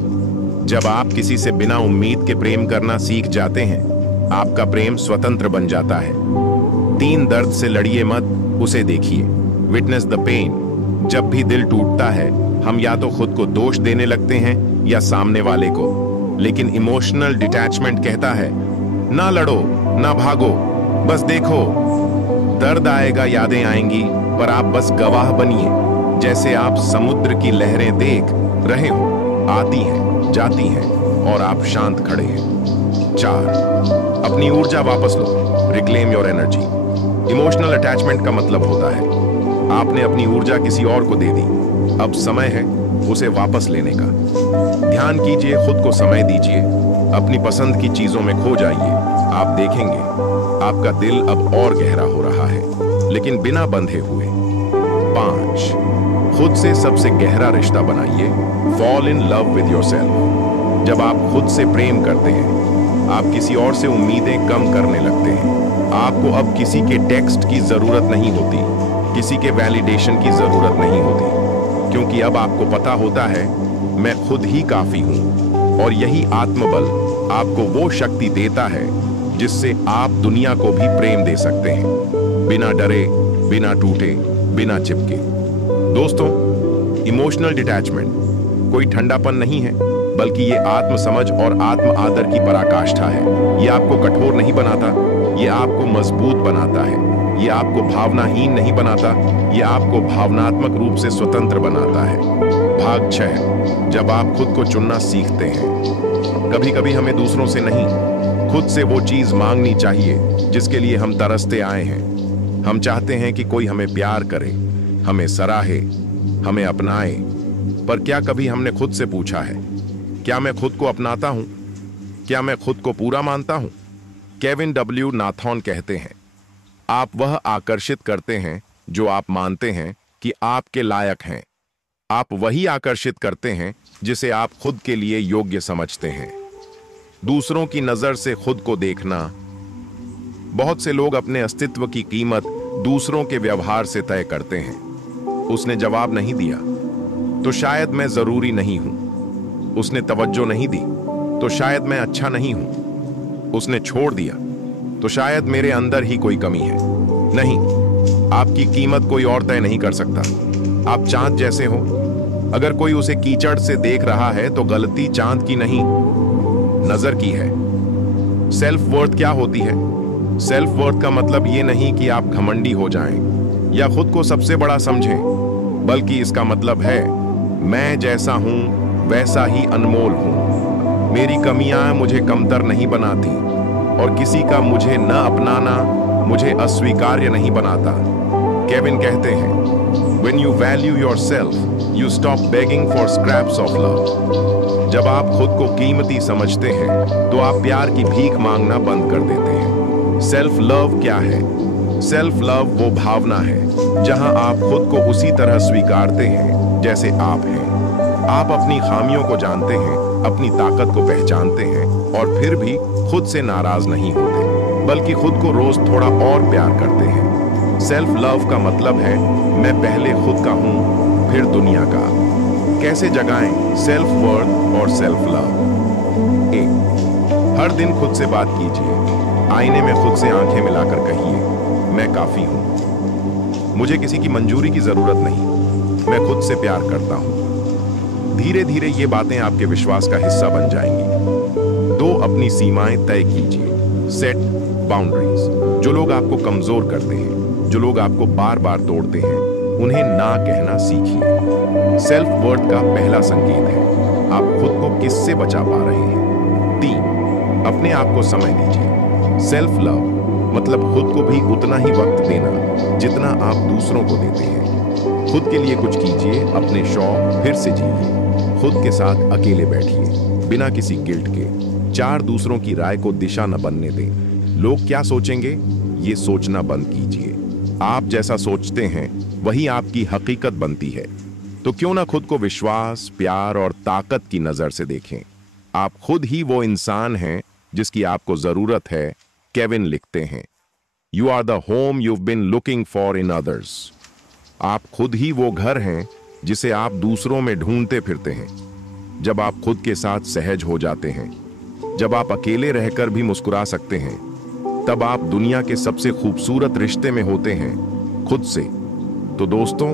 जब आप किसी से बिना उम्मीद के प्रेम करना सीख जाते हैं, आपका प्रेम स्वतंत्र बन जाता है। 3 दर्द से लड़िए मत, उसे देखिए। Witness the pain. जब भी दिल टूटता है, हम या तो खुद को दोष देने लगते हैं या सामने वाले को। लेकिन इमोशनल डिटैचमेंट कहता है ना लड़ो, ना भागो, बस देखो। दर्द आएगा, यादें आएंगी, पर आप बस गवाह बनिए, जैसे आप समुद्र की लहरें देख रहे हो। आती हैं, जाती हैं, और आप शांत खड़े हैं। 4, अपनी ऊर्जा वापस लो। Reclaim your energy. Emotional attachment का मतलब होता है आपने अपनी ऊर्जा किसी और को दे दी, अब समय है उसे वापस लेने का। ध्यान कीजिए, खुद को समय दीजिए, अपनी पसंद की चीजों में खो जाइए। आप देखेंगे आपका दिल अब और गहरा हो रहा है, लेकिन बिना बंधे हुए। 5, खुद से सबसे गहरा रिश्ता बनाइए। Fall in love with yourself. जब आप खुद से प्रेम करते हैं, आप किसी और से उम्मीदें कम करने लगते हैं। आपको अब किसी के टेक्स्ट की जरूरत नहीं होती, किसी के वैलिडेशन की जरूरत नहीं होती, क्योंकि अब आपको पता होता है मैं खुद ही काफी हूं। और यही आत्मबल आपको वो शक्ति देता है जिससे आप दुनिया को भी प्रेम दे सकते हैं, बिना डरे, बिना टूटे, बिना चिपके। दोस्तों, इमोशनल डिटैचमेंट कोई ठंडापन नहीं है, बल्कि ये आत्मसमझ और आत्म आदर की पराकाष्ठा है। ये आपको कठोर नहीं बनाता, ये आपको मजबूत बनाता है। ये आपको भावनाहीन नहीं बनाता, ये आपको भावनात्मक रूप से स्वतंत्र बनाता है। भाग 6, जब आप खुद को चुनना सीखते हैं। कभी कभी हमें दूसरों से नहीं, खुद से वो चीज मांगनी चाहिए जिसके लिए हम तरसते आए हैं। हम चाहते हैं कि कोई हमें प्यार करे, हमें सराहे, हमें अपनाए। पर क्या कभी हमने खुद से पूछा है, क्या मैं खुद को अपनाता हूं? क्या मैं खुद को पूरा मानता हूं? केविन डब्ल्यू नाथॉन कहते हैं, आप वह आकर्षित करते हैं जो आप मानते हैं कि आपके लायक हैं। आप वही आकर्षित करते हैं जिसे आप खुद के लिए योग्य समझते हैं। दूसरों की नजर से खुद को देखना। बहुत से लोग अपने अस्तित्व की कीमत दूसरों के व्यवहार से तय करते हैं। उसने जवाब नहीं दिया तो शायद मैं जरूरी नहीं हूं। उसने तवज्जो नहीं दी तो शायद मैं अच्छा नहीं हूं। उसने छोड़ दिया तो शायद मेरे अंदर ही कोई कमी है। नहीं, आपकी कीमत कोई और तय नहीं कर सकता। आप चांद जैसे हो। अगर कोई उसे कीचड़ से देख रहा है तो गलती चांद की नहीं, नजर की है। सेल्फ वर्थ क्या होती है? सेल्फ वर्थ का मतलब ये नहीं कि आप घमंडी हो जाएं या खुद को सबसे बड़ा समझें, बल्कि इसका मतलब है मैं जैसा हूं वैसा ही अनमोल हूं। मेरी कमियां मुझे कमतर नहीं बनाती और किसी का मुझे न अपनाना मुझे अस्वीकार्य नहीं बनाता। केविन कहते हैं When you value yourself, you stop begging for scraps of love. जब आप खुद को कीमती समझते हैं तो आप प्यार की भीख मांगना बंद कर देते हैं। सेल्फ लव क्या है? सेल्फ लव वो भावना है जहां आप खुद को उसी तरह स्वीकारते हैं जैसे आप हैं। आप अपनी खामियों को जानते हैं, अपनी ताकत को पहचानते हैं और फिर भी खुद से नाराज नहीं होते, बल्कि खुद को रोज थोड़ा और प्यार करते हैं। सेल्फ लव का मतलब है मैं पहले खुद का हूं, फिर दुनिया का। कैसे जगाएं सेल्फ वर्थ और सेल्फ लव? 1. हर दिन खुद से बात कीजिए। आईने में खुद से आंखें मिलाकर कहिए, मैं काफी हूं, मुझे किसी की मंजूरी की जरूरत नहीं, मैं खुद से प्यार करता हूं। धीरे धीरे ये बातें आपके विश्वास का हिस्सा बन जाएंगी। 2. अपनी सीमाएं तय कीजिए। Set boundaries. जो लोग आपको कमजोर करते हैं, जो लोग आपको बार बार तोड़ते हैं, उन्हें ना कहना सीखिए। सेल्फ वर्थ का पहला संकेत है आप खुद को किससे बचा पा रहे हैं। 3. अपने आप को समय दीजिए। सेल्फ लव मतलब खुद को भी उतना ही वक्त देना जितना आप दूसरों को देते हैं। खुद के लिए कुछ कीजिए, अपने शौक फिर से जिए। खुद के साथ अकेले बैठिए बिना किसी गिल्ट के। 4. दूसरों की राय को दिशा न बनने दें। लोग क्या सोचेंगे ये सोचना बंद कीजिए। आप जैसा सोचते हैं वही आपकी हकीकत बनती है। तो क्यों ना खुद को विश्वास, प्यार और ताकत की नजर से देखें। आप खुद ही वो इंसान हैं जिसकी आपको जरूरत है। केविन लिखते हैं, you are the home you've been looking for in others। आप खुद ही वो घर हैं जिसे आप दूसरों में ढूंढते फिरते हैं। जब आप खुद के साथ सहज हो जाते हैं, जब आप अकेले रहकर भी मुस्कुरा सकते हैं, तब आप दुनिया के सबसे खूबसूरत रिश्ते में होते हैं, खुद से। तो दोस्तों,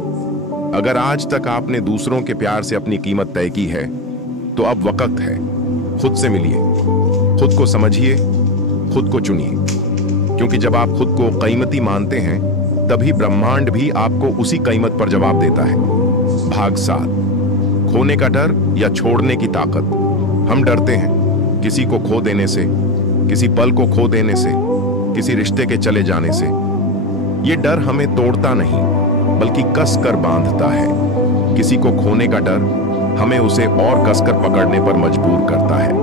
अगर आज तक आपने दूसरों के प्यार से अपनी कीमत तय की है, तो अब वक्त है खुद से मिलिए, खुद को समझिए, खुद को चुनिए। क्योंकि जब आप खुद को कीमती मानते हैं, तभी ब्रह्मांड भी आपको उसी कीमत पर जवाब देता है। भाग 7, खोने का डर या छोड़ने की ताकत। हम डरते हैं किसी को खो देने से, किसी पल को खो देने से, किसी रिश्ते के चले जाने से। ये डर हमें तोड़ता नहीं, बल्कि कस कर बांधता है। किसी को खोने का डर हमें उसे और कसकर पकड़ने पर मजबूर करता है।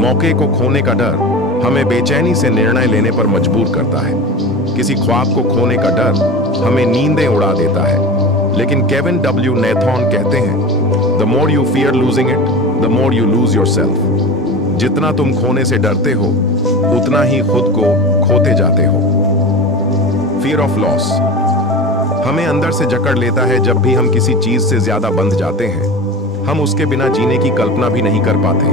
मौके को खोने का डर हमें बेचैनी से निर्णय लेने पर मजबूर करता है। किसी ख्वाब को खोने का डर हमें नींदें उड़ा देता है। लेकिन केविन डब्ल्यू नेथॉन कहते हैं, the more you fear losing it, the more you lose yourself. जितना तुम खोने से डरते हो, उतना ही खुद को खोते जाते हो। फियर ऑफ लॉस हमें अंदर से जकड़ लेता है। जब भी हम किसी चीज से ज्यादा बंध जाते हैं, हम उसके बिना जीने की कल्पना भी नहीं कर पाते,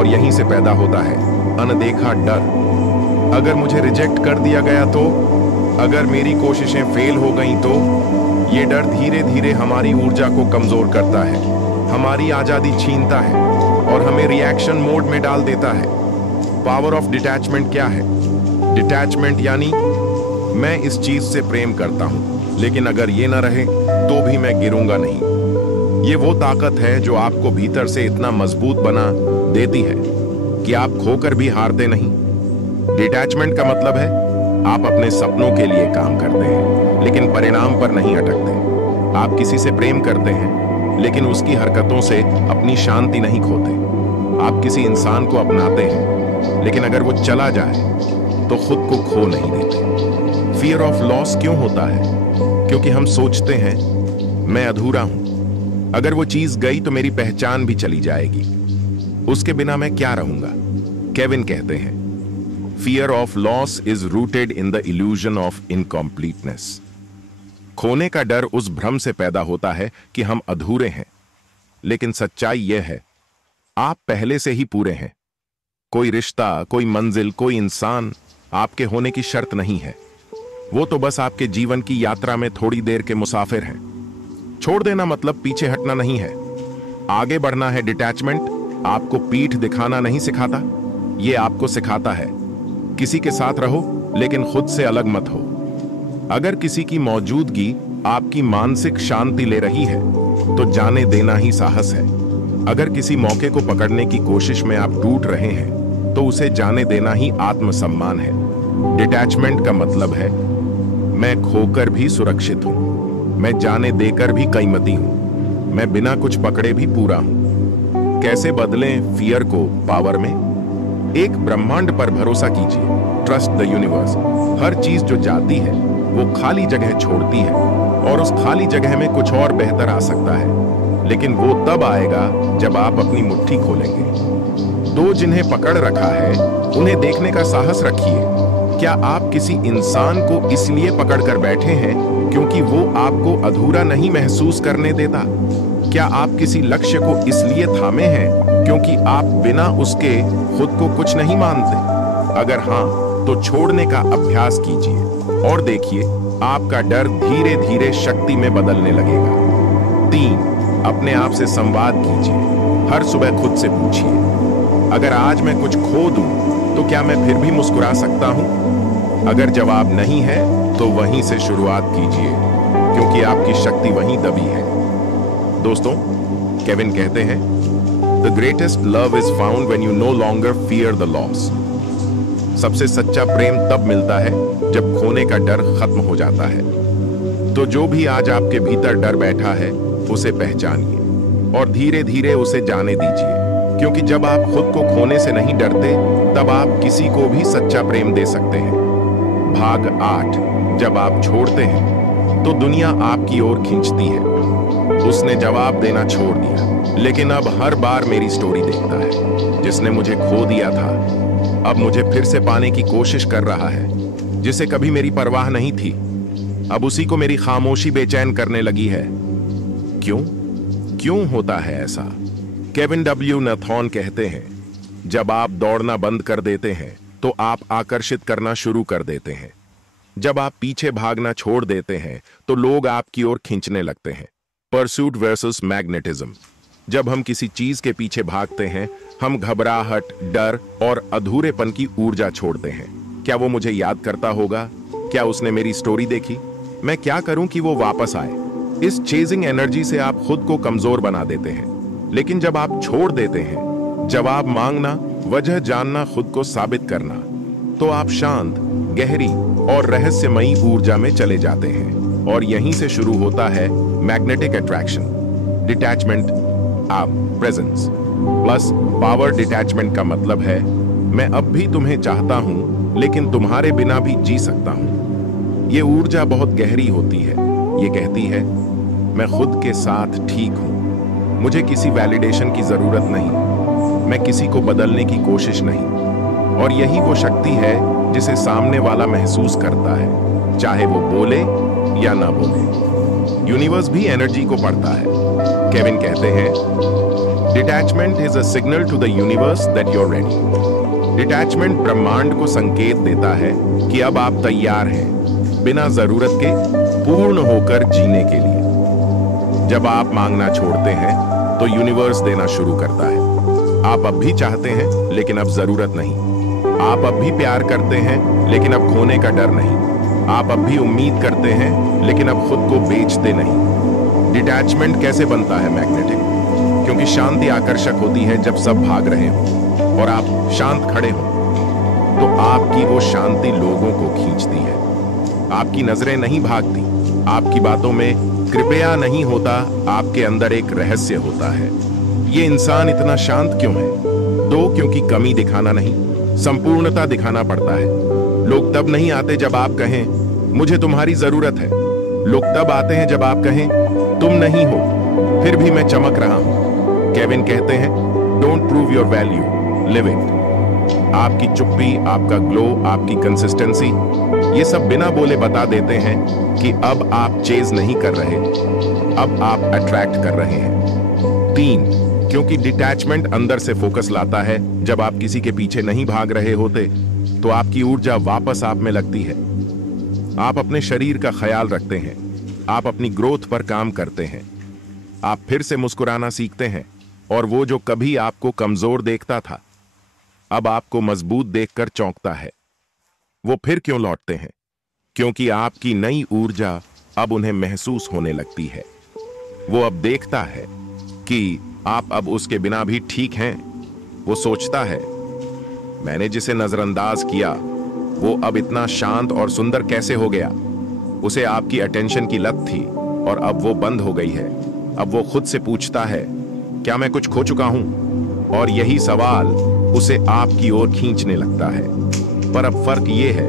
और यहीं से पैदा होता है अनदेखा डर। अगर मुझे रिजेक्ट कर दिया गया तो, अगर मेरी कोशिशें फेल हो गईं तो। ये डर धीरे धीरे हमारी ऊर्जा को कमजोर करता है, हमारी आजादी छीनता है और हमें रिएक्शन मोड में डाल देता है। पावर ऑफ डिटैचमेंट क्या है? डिटैचमेंट यानी मैं इस चीज से प्रेम करता हूं, लेकिन अगर ये ना रहे तो भी मैं गिरूंगा नहीं। ये वो ताकत है जो आपको भीतर से इतना मजबूत बना देती है कि आप खोकर भी हारते नहीं। डिटैचमेंट का मतलब है आप अपने सपनों के लिए काम करते हैं, लेकिन परिणाम पर नहीं अटकते। आप किसी से प्रेम करते हैं, लेकिन उसकी हरकतों से अपनी शांति नहीं खोते। आप किसी इंसान को अपनाते हैं, लेकिन अगर वो चला जाए तो खुद को खो नहीं देते। फियर ऑफ लॉस क्यों होता है? क्योंकि हम सोचते हैं मैं अधूरा हूं, अगर वो चीज गई तो मेरी पहचान भी चली जाएगी, उसके बिना मैं क्या रहूंगा। केविन कहते हैं, fear of loss is rooted in the illusion of incompleteness. खोने का डर उस भ्रम से पैदा होता है कि हम अधूरे हैं, लेकिन सच्चाई यह है आप पहले से ही पूरे हैं। कोई रिश्ता, कोई मंजिल, कोई इंसान आपके होने की शर्त नहीं है। वो तो बस आपके जीवन की यात्रा में थोड़ी देर के मुसाफिर हैं। छोड़ देना मतलब पीछे हटना नहीं है, आगे बढ़ना है। डिटैचमेंट आपको पीठ दिखाना नहीं सिखाता, ये आपको सिखाता है किसी के साथ रहो, लेकिन खुद से अलग मत हो। अगर किसी की मौजूदगी आपकी मानसिक शांति ले रही है, तो जाने देना ही साहस है। अगर किसी मौके को पकड़ने की कोशिश में आप टूट रहे हैं, तो उसे जाने देना ही आत्मसम्मान है। डिटैचमेंट का मतलब है मैं खोकर भी सुरक्षित हूं, मैं जाने देकर भी कीमती हूं। मैं बिना कुछ पकड़े भी पूरा हूं। कैसे बदलें फियर को पावर में? एक ब्रह्मांड पर भरोसा कीजिए। Trust the universe. हर चीज जो जाती है वो खाली जगह छोड़ती है और उस खाली जगह में कुछ और बेहतर आ सकता है, लेकिन वो तब आएगा जब आप अपनी मुट्ठी खोलेंगे। दो जिन्हें पकड़ रखा है उन्हें देखने का साहस रखिए। क्या आप किसी इंसान को इसलिए पकड़ कर बैठे हैं क्योंकि वो आपको अधूरा नहीं महसूस करने देता? क्या आप किसी लक्ष्य को इसलिए थामे हैं क्योंकि आप बिना उसके खुद को कुछ नहीं मानते? अगर हां, तो छोड़ने का अभ्यास कीजिए और देखिए आपका डर धीरे धीरे शक्ति में बदलने लगेगा। 3, अपने आप से संवाद कीजिए। हर सुबह खुद से पूछिए, अगर आज मैं कुछ खो दूं तो क्या मैं फिर भी मुस्कुरा सकता हूं? अगर जवाब नहीं है तो वहीं से शुरुआत कीजिए, क्योंकि आपकी शक्ति वहीं दबी है। दोस्तों, केविन कहते हैं, the greatest love is found when you know longer fear the loss. सबसे सच्चा प्रेम तब मिलता है जब खोने का डर खत्म हो जाता है। तो जो भी आज आपके भीतर डर बैठा है उसे पहचानिए और धीरे धीरे उसे जाने दीजिए, क्योंकि जब आप खुद को खोने से नहीं डरते तब आप किसी को भी सच्चा प्रेम दे सकते हैं। भाग 8। जब आप छोड़ते हैं तो दुनिया आपकी ओर खींचती है। उसने जवाब देना छोड़ दिया, लेकिन अब हर बार मेरी स्टोरी देखता है। जिसने मुझे खो दिया था अब मुझे फिर से पाने की कोशिश कर रहा है। जिसे कभी मेरी परवाह नहीं थी अब उसी को मेरी खामोशी बेचैन करने लगी है। क्यों होता है ऐसा? केविन डब्ल्यू नथॉन कहते हैं, जब आप दौड़ना बंद कर देते हैं तो आप आकर्षित करना शुरू कर देते हैं। जब आप पीछे भागना छोड़ देते हैं तो लोग आपकी ओर खींचने लगते हैं। Pursuit versus magnetism. जब हम किसी चीज के पीछे भागते हैं हम घबराहट, डर और अधूरेपन की ऊर्जा छोड़ते हैं। क्या वो मुझे याद करता होगा? क्या उसने मेरी स्टोरी देखी? मैं क्या करूं कि वो वापस आए? इस चेजिंग एनर्जी से आप खुद को कमजोर बना देते हैं। लेकिन जब आप छोड़ देते हैं, जवाब मांगना, वजह जानना, खुद को साबित करना, तो आप शांत, गहरी और रहस्यमयी ऊर्जा में चले जाते हैं। और यहीं से शुरू होता है मैग्नेटिक अट्रैक्शन, डिटैचमेंट, आप प्रेजेंस प्लस पावर। डिटैचमेंट का मतलब है मैं अब भी तुम्हें चाहता हूं लेकिन तुम्हारे बिना भी जी सकता हूं। ये ऊर्जा बहुत गहरी होती है। ये कहती है, मैं खुद के साथ ठीक हूं, मुझे किसी वैलिडेशन की जरूरत नहीं, मैं किसी को बदलने की कोशिश नहीं। और यही वो शक्ति है जिसे सामने वाला महसूस करता है, चाहे वो बोले या ना बोले। यूनिवर्स भी एनर्जी को पढ़ता है। केविन कहते हैं, detachment is a signal to the universe that you are ready. Detachment ब्रह्मांड को संकेत देता है कि अब आप तैयार हैं बिना जरूरत के पूर्ण होकर जीने के लिए। जब आप मांगना छोड़ते हैं तो यूनिवर्स देना शुरू करता है। आप अब भी चाहते हैं लेकिन अब जरूरत नहीं। आप अब भी प्यार करते हैं लेकिन अब खोने का डर नहीं। आप अब भी उम्मीद करते हैं लेकिन अब खुद को बेचते नहीं। डिटैचमेंट कैसे बनता है मैग्नेटिक? क्योंकि शांति आकर्षक होती है जब सब भाग रहे हों और आप शांत खड़े हों, तो आपकी वो शांति लोगों को खींचती है। आपकी नजरें नहीं भागती, आपकी बातों में कृपया नहीं होता, आपके अंदर एक रहस्य होता है। ये इंसान इतना शांत क्यों है? क्योंकि कमी दिखाना नहीं, संपूर्णता दिखाना पड़ता है। लोग तब नहीं आते जब आप कहें मुझे तुम्हारी जरूरत है। लोग तब आते हैं जब आप कहें तुम नहीं हो, फिर भी मैं चमक रहा हूं। केविन कहते हैं, don't prove your value, live it. आपकी चुप्पी, आपका ग्लो, आपकी कंसिस्टेंसी, ये सब बिना बोले बता देते हैं कि अब आप चेज नहीं कर रहे, अब आप अट्रैक्ट कर रहे हैं। 3, क्योंकि डिटैचमेंट अंदर से फोकस लाता है। जब आप किसी के पीछे नहीं भाग रहे होते तो आपकी ऊर्जा वापस आप में लगती है। आप अपने शरीर का ख्याल रखते हैं, आप अपनी ग्रोथ पर काम करते हैं, आप फिर से मुस्कुराना सीखते हैं और वो जो कभी आपको कमजोर देखता था अब आपको मजबूत देखकर चौंकता है। वो फिर क्यों लौटते हैं? क्योंकि आपकी नई ऊर्जा अब उन्हें महसूस होने लगती है। वो अब देखता है कि आप अब उसके बिना भी ठीक हैं। वो सोचता है, मैंने जिसे नजरअंदाज किया वो अब इतना शांत और सुंदर कैसे हो गया? उसे आपकी अटेंशन की लत थी, और अब वो बंद हो गई है। अब वो खुद से पूछता है, क्या मैं कुछ खो चुका हूं? और यही सवाल उसे आपकी ओर खींचने लगता है। पर अब फर्क ये है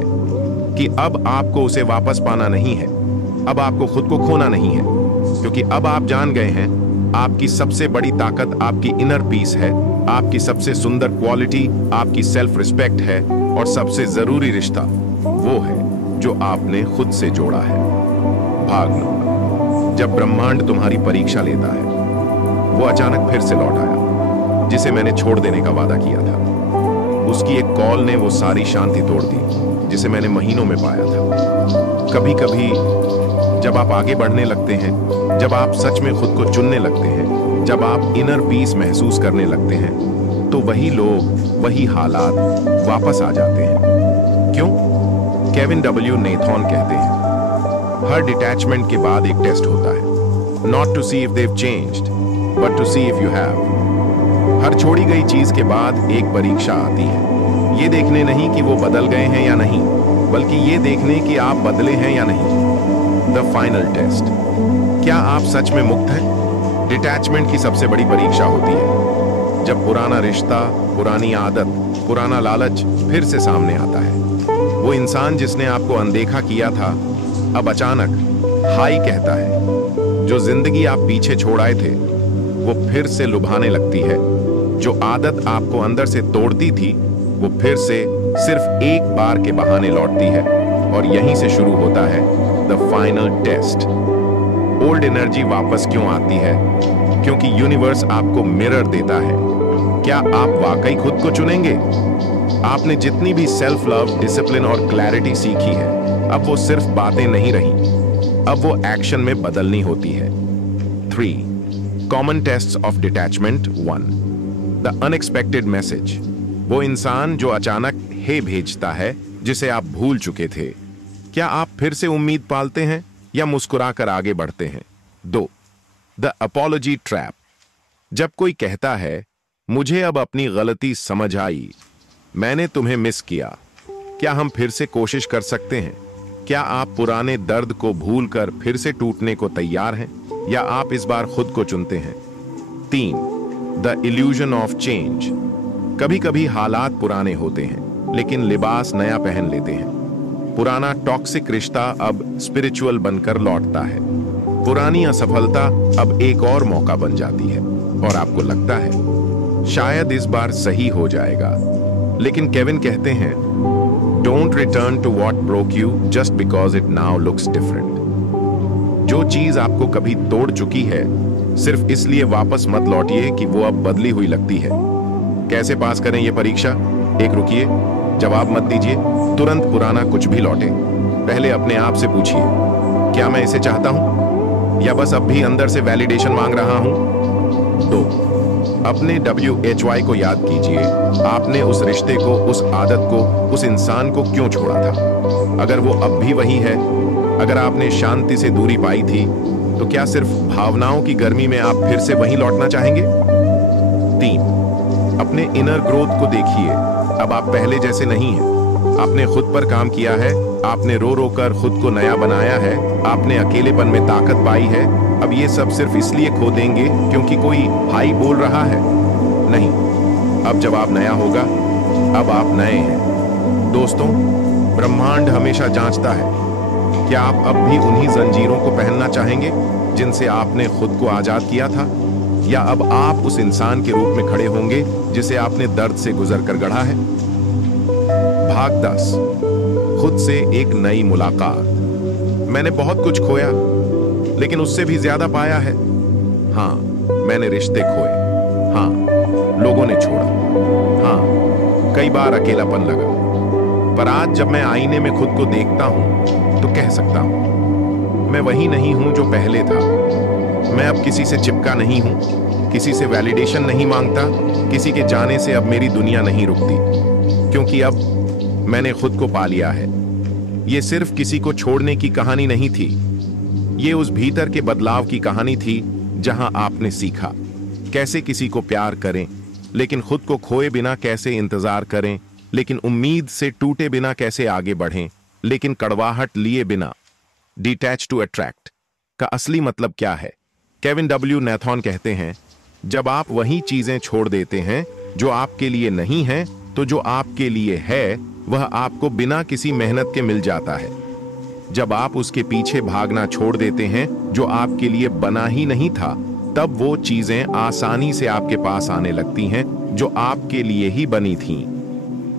कि अब आपको उसे वापस पाना नहीं है, अब आपको खुद को खोना नहीं है, क्योंकि अब आप जान गए हैं आपकी सबसे बड़ी ताकत आपकी इनर पीस है, आपकी सबसे सुंदर क्वालिटी आपकी सेल्फ रिस्पेक्ट है, और सबसे जरूरी रिश्ता वो है जो आपने खुद से जोड़ा है। भाग 9। जब ब्रह्मांड तुम्हारी परीक्षा लेता है, वो अचानक फिर से लौट आया जिसे मैंने छोड़ देने का वादा किया था। उसकी एक कॉल ने वो सारी शांति तोड़ दी जिसे मैंने महीनों में पाया था। कभी कभी जब आप आगे बढ़ने लगते हैं, जब आप सच में खुद को चुनने लगते हैं, जब आप इनर पीस महसूस करने लगते हैं, तो वही लोग, वही हालात वापस आ जाते हैं। क्यों? केविन डब्ल्यू नेथॉन कहते हैं, हर डिटैचमेंट के बाद एक टेस्ट होता है, not to see if they've changed but to see if you have. हर छोड़ी गई चीज के बाद एक परीक्षा आती है, ये देखने नहीं कि वो बदल गए हैं या नहीं, बल्कि ये देखने कि आप बदले हैं या नहीं। द फाइनल टेस्ट, क्या आप सच में मुक्त हैं? डिटैचमेंट की सबसे बड़ी परीक्षा होती है जब पुराना रिश्ता, पुरानी आदत, पुराना लालच फिर से सामने आता है। वो इंसान जिसने आपको अनदेखा किया था अब अचानक हाय कहता है। जो जिंदगी आप पीछे छोड़ आए थे वो फिर से लुभाने लगती है। जो आदत आपको अंदर से तोड़ती थी वो फिर से सिर्फ एक बार के बहाने लौटती है। और यहीं से शुरू होता है the final test. Old energy वापस क्यों आती है? क्योंकि यूनिवर्स आपको मिरर देता है। क्या आप वाकई खुद को चुनेंगे? आपने जितनी भी सेल्फ लव, डिसिप्लिन और क्लैरिटी सीखी है, अब वो सिर्फ बातें नहीं रही, अब वो एक्शन में बदलनी होती है। 3 common tests of detachment. 1 the unexpected message. वो इंसान जो अचानक हे भेजता है जिसे आप भूल चुके थे। क्या आप फिर से उम्मीद पालते हैं या मुस्कुराकर आगे बढ़ते हैं? 2 द अपॉलॉजी ट्रैप। जब कोई कहता है, मुझे अब अपनी गलती समझ आई, मैंने तुम्हें मिस किया, क्या हम फिर से कोशिश कर सकते हैं? क्या आप पुराने दर्द को भूलकर फिर से टूटने को तैयार हैं, या आप इस बार खुद को चुनते हैं? 3 द इल्यूजन ऑफ चेंज। कभी कभी हालात पुराने होते हैं लेकिन लिबास नया पहन लेते हैं। पुराना टॉक्सिक रिश्ता अब स्पिरिचुअल बनकर लौटता है। पुरानी असफलता अब एक और मौका बन जाती है और आपको लगता है शायद इस बार सही हो जाएगा। लेकिन केविन कहते हैं, don't return to what broke you just because it now looks different. जो चीज आपको कभी तोड़ चुकी है, सिर्फ इसलिए वापस मत लौटिए कि वो अब बदली हुई लगती है। कैसे पास करें ये परीक्षा? एक रुकिए, जवाब मत दीजिए तुरंत पुराना कुछ भी लौटे। पहले अपने आप से पूछिए, क्या मैं इसे चाहता हूं या बस अब भी अंदर से वैलिडेशन मांग रहा हूं? 2 अपने WHY को याद कीजिए। आपने उस रिश्ते को, उस आदत को, उस इंसान को क्यों छोड़ा था? अगर वो अब भी वही है, अगर आपने शांति से दूरी पाई थी, तो क्या सिर्फ भावनाओं की गर्मी में आप फिर से वहीं लौटना चाहेंगे? 3 अपने इनर ग्रोथ को देखिए। अब आप पहले जैसे नहीं हैं। आपने खुद पर काम किया है, आपने रो रो कर खुद को नया बनाया है, आपने अकेलेपन में ताकत पाई है। अब ये सब सिर्फ इसलिए खो देंगे क्योंकि कोई हाई बोल रहा है? नहीं, अब जवाब नया होगा, अब आप नए हैं। दोस्तों, ब्रह्मांड हमेशा जांचता है, क्या आप अब भी उन्हीं जंजीरों को पहनना चाहेंगे जिनसे आपने खुद को आजाद किया था, या अब आप उस इंसान के रूप में खड़े होंगे जिसे आपने दर्द से गुजर कर गढ़ा है? भाग 10 खुद से एक नई मुलाकात। मैंने बहुत कुछ खोया लेकिन उससे भी ज्यादा पाया है। हाँ, मैंने रिश्ते खोए, हाँ, लोगों ने छोड़ा, हाँ, कई बार अकेलापन लगा। पर आज जब मैं आईने में खुद को देखता हूं तो कह सकता हूं, मैं वही नहीं हूं जो पहले था। मैं अब किसी से चिपका नहीं हूं, किसी से वैलिडेशन नहीं मांगता, किसी के जाने से अब मेरी दुनिया नहीं रुकती, क्योंकि अब मैंने खुद को पा लिया है। ये सिर्फ किसी को छोड़ने की कहानी नहीं थी, ये उस भीतर के बदलाव की कहानी थी जहां आपने सीखा कैसे किसी को प्यार करें, लेकिन खुद को खोए बिना कैसे इंतजार करें, लेकिन उम्मीद से टूटे बिना कैसे आगे बढ़ें, लेकिन कड़वाहट लिए बिना। Detach to attract. का असली मतलब क्या है। केविन डब्ल्यू नैथॉन कहते हैं, जब आप वही चीजें छोड़ देते हैं जो आपके लिए नहीं है, तो जो आपके लिए है वह आपको बिना किसी मेहनत के मिल जाता है। जब आप उसके पीछे भागना छोड़ देते हैं जो आपके लिए बना ही नहीं था, तब वो चीजें आसानी से आपके पास आने लगती हैं जो आपके लिए ही बनी थीं।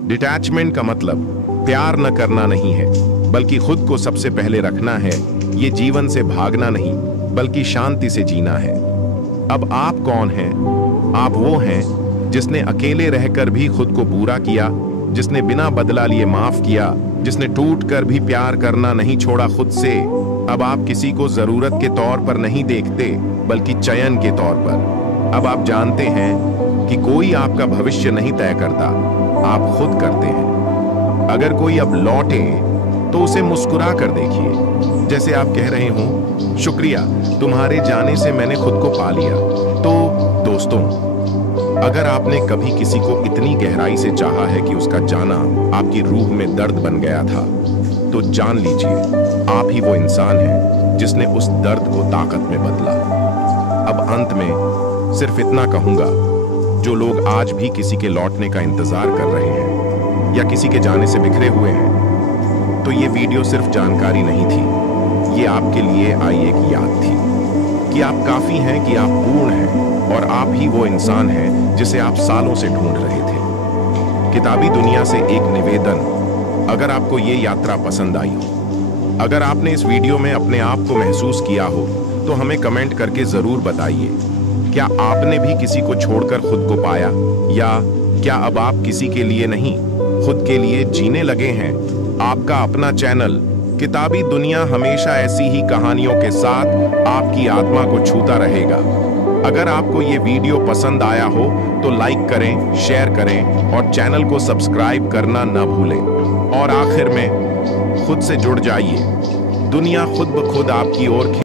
डिटैचमेंट का मतलब प्यार न करना नहीं है, बल्कि खुद को सबसे पहले रखना है। ये जीवन से भागना नहीं, बल्कि शांति से जीना है। अब आप कौन हैं? आप वो हैं जिसने अकेले रहकर भी खुद को पूरा किया, जिसने बिना बदला लिए माफ किया, जिसने टूट कर भी प्यार करना नहीं छोड़ा खुद से। अब आप किसी को जरूरत के तौर पर नहीं देखते, बल्कि चयन के तौर पर। अब आप जानते हैं कि कोई आपका भविष्य नहीं तय करता, आप खुद करते हैं। अगर कोई अब लौटे तो उसे मुस्कुरा कर देखिए, जैसे आप कह रहे हो, शुक्रिया, तुम्हारे जाने से मैंने खुद को पा लिया। तो दोस्तों, अगर आपने कभी किसी को इतनी गहराई से चाहा है कि उसका जाना आपकी रूह में दर्द बन गया था, तो जान लीजिए आप ही वो इंसान है जिसने उस दर्द को ताकत में बदला। अब अंत में सिर्फ इतना कहूंगा, जो लोग आज भी किसी के लौटने का इंतजार कर रहे हैं या किसी के जाने से बिखरे हुए हैं, तो ये वीडियो सिर्फ जानकारी नहीं थी, ये आपके लिए आई एक याद थी कि आप काफी हैं, कि आप पूर्ण हैं, और आप ही वो इंसान हैं जिसे आप सालों से ढूंढ रहे थे। किताबी दुनिया से एक निवेदन, अगर आपको ये यात्रा पसंद आई हो, अगर आपने इस वीडियो में अपने आप को महसूस किया हो, तो हमें कमेंट करके जरूर बताइए। क्या आपने भी किसी को छोड़कर खुद को पाया, या क्या अब आप किसी के लिए नहीं, खुद के लिए जीने लगे हैं? आपका अपना चैनल किताबी दुनिया हमेशा ऐसी ही कहानियों के साथ आपकी आत्मा को छूता रहेगा। अगर आपको ये वीडियो पसंद आया हो तो लाइक करें, शेयर करें और चैनल को सब्सक्राइब करना न भूलें। और आखिर में खुद से जुड़ जाइए, दुनिया खुद ब खुद आपकी ओर